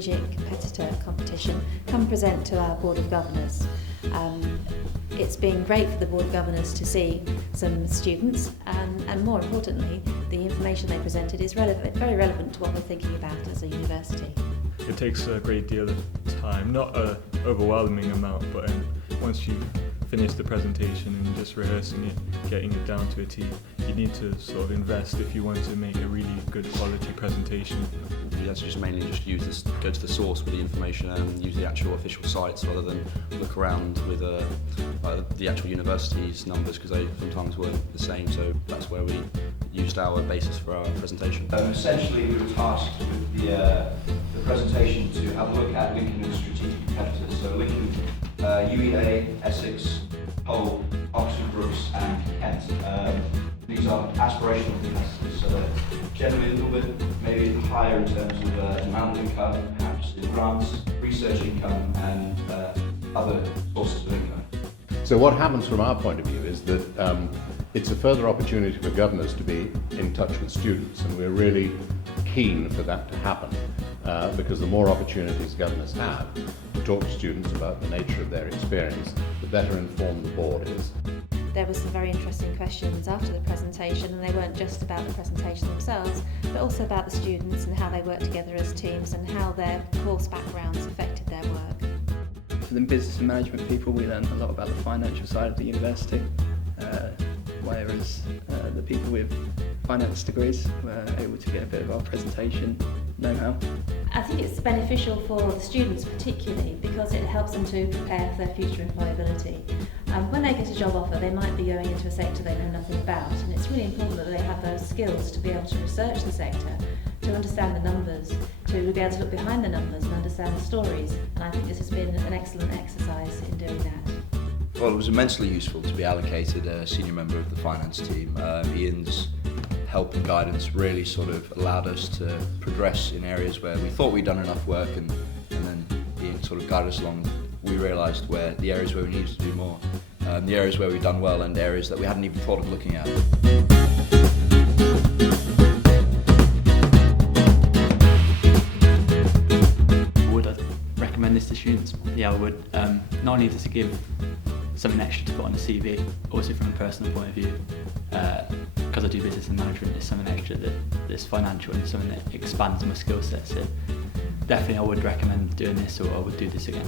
strategic competitor competition, come present to our Board of Governors. It's been great for the Board of Governors to see some students, and more importantly, the information they presented is very relevant to what we're thinking about as a university. It takes a great deal of time, not an overwhelming amount, but once you finish the presentation and just rehearsing it, getting it down to a T, you need to sort of invest if you want to make a really good quality presentation. You have to just mainly just go to the source with the information and use the actual official sites rather than look around with the actual university's numbers, because they sometimes weren't the same. So that's where we used our basis for our presentation. Essentially, we were tasked with the presentation to have a look at Lincoln and strategic competitors. So Lincoln, UEA, Essex, Hull, Oxford Brookes and Kent. These are aspirational competitors, so they're generally a little bit maybe higher in terms of amount of income, perhaps in grants, research income and other sources of income. So what happens from our point of view is that it's a further opportunity for governors to be in touch with students, and we're really keen for that to happen because the more opportunities governors have to talk to students about the nature of their experience, the better informed the board is. There were some very interesting questions after the presentation, and they weren't just about the presentation themselves, but also about the students and how they work together as teams and how their course backgrounds affected their work. For the business and management people, we learned a lot about the financial side of the university, whereas the people with finance degrees were able to get a bit of our presentation know-how. I think it's beneficial for the students particularly because it helps them to prepare for their future employability. When they get a job offer, they might be going into a sector they know nothing about, and it's really important that they have those skills to be able to research the sector, to understand the numbers, to be able to look behind the numbers and understand the stories, and I think this has been an excellent exercise in doing that. Well, it was immensely useful to be allocated a senior member of the finance team. Ian's help and guidance really sort of allowed us to progress in areas where we thought we'd done enough work, and then Ian sort of guided us along. We realised where the areas where we needed to do more, the areas where we'd done well and areas that we hadn't even thought of looking at. Would I recommend this to students? Yeah, I would. Not only does it give something extra to put on the CV, also from a personal point of view, because I do business and management, it's something extra that's financial and something that expands my skill set. So definitely I would recommend doing this, or I would do this again.